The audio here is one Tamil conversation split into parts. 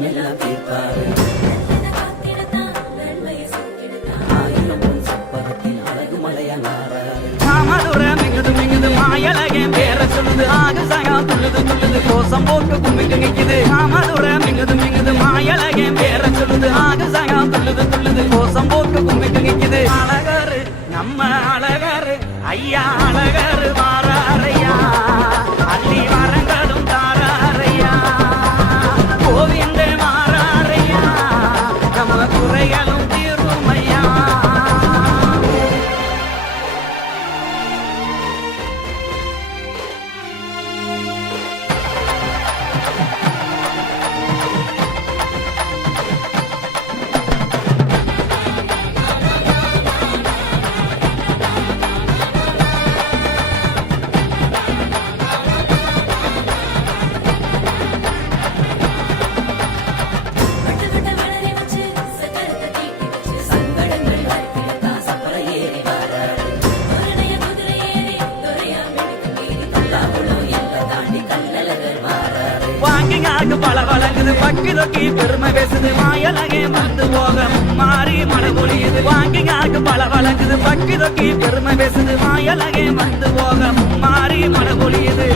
எல்லாம் தீர்ப்பாரு ஆயிரம் பொன் சப்பரத்தில் அழகு மலையா நாராரு மாமதுர மிங்குது மிங்குது பேர சொல்லுது ஆகு சகா துள்ளுது துள்ளுது. கோசம் போட்டு கும்பிட்டு நிக்குது மாமதுர மிங்குது மிங்குது மாயலகே பேர சொல்லுது துள்ளுது துள்ளுது. கோசம் போட்டு கும்பிட்டு நிக்குது நம்ம அழகாரு ஐயா வாங்கிங்காக்கு பல வழங்குது. பக்கி தொக்கி பெருமை பேசுது. மாயலகே வந்து போக மாறி மழை பொழியுது வாங்கிங்காக்கு பல வழங்குது. பக்கி தொக்கி பெருமை பேசுது. மாயலகே வந்து போக மாறி மழை பொழியுது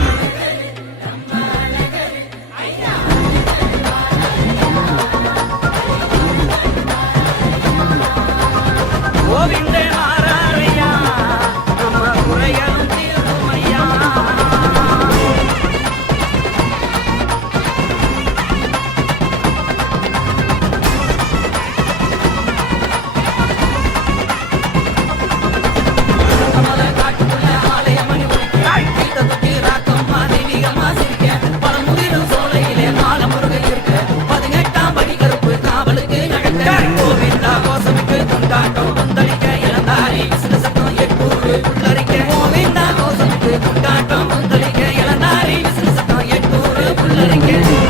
Thank you.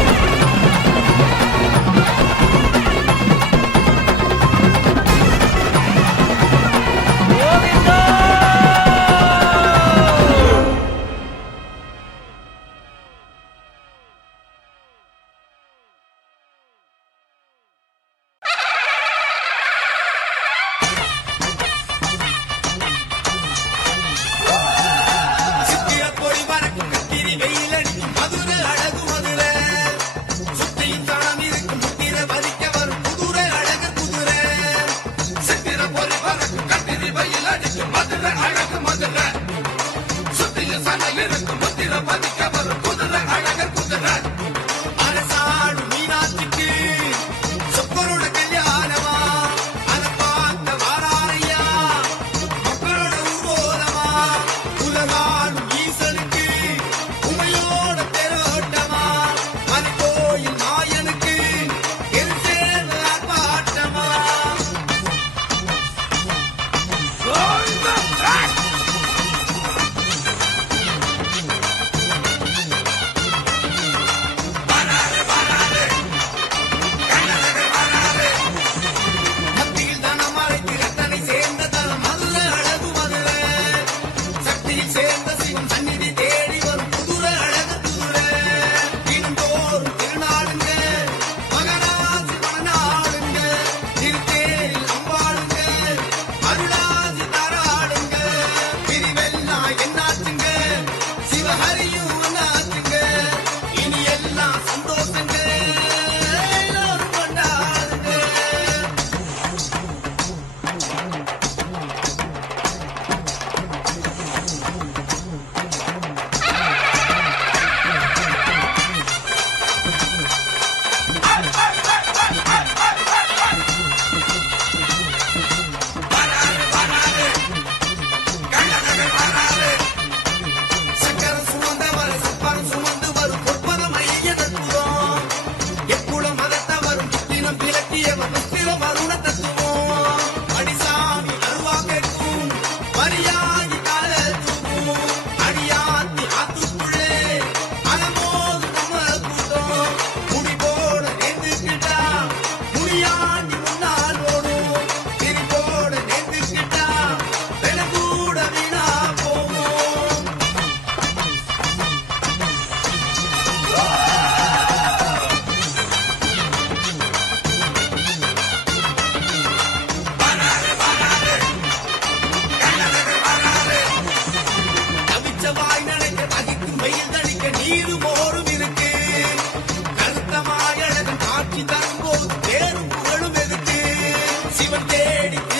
சிவன் தேடி